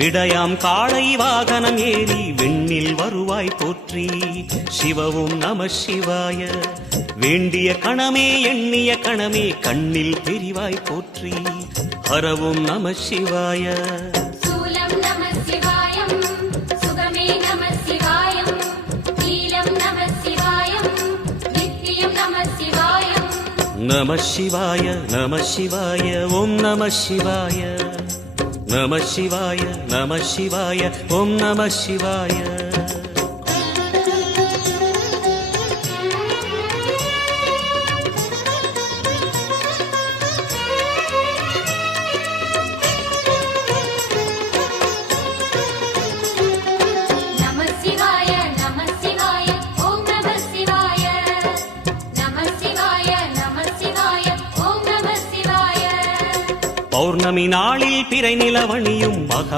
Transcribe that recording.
விடயாம் காளை வாகனம் ஏறி விண்ணில் வருவாய் போற்றி. சிவவும் நம சிவாய. வேண்டிய கணமே எண்ணிய கணமே கண்ணில் தெரிவாய் போற்றி. ஹரவும் நம சிவாய. சூலம் நம சிவாயம், சுகமே நம சிவாயம், நீலம் நம சிவாயம், நித்தியம் நம சிவாயம். நம சிவாய நம சிவாய ஓம் நம சிவாய. நம சிவாய நம சிவாய ஓம் நம சிவாய. நம சிவாய நம சிவாய ஓம் நம சிவாய. நம சிவாய நம சிவாய ஓம் நம சிவாய. பௌர்ணமி நாளில் பிறை நிலவணியும் மகா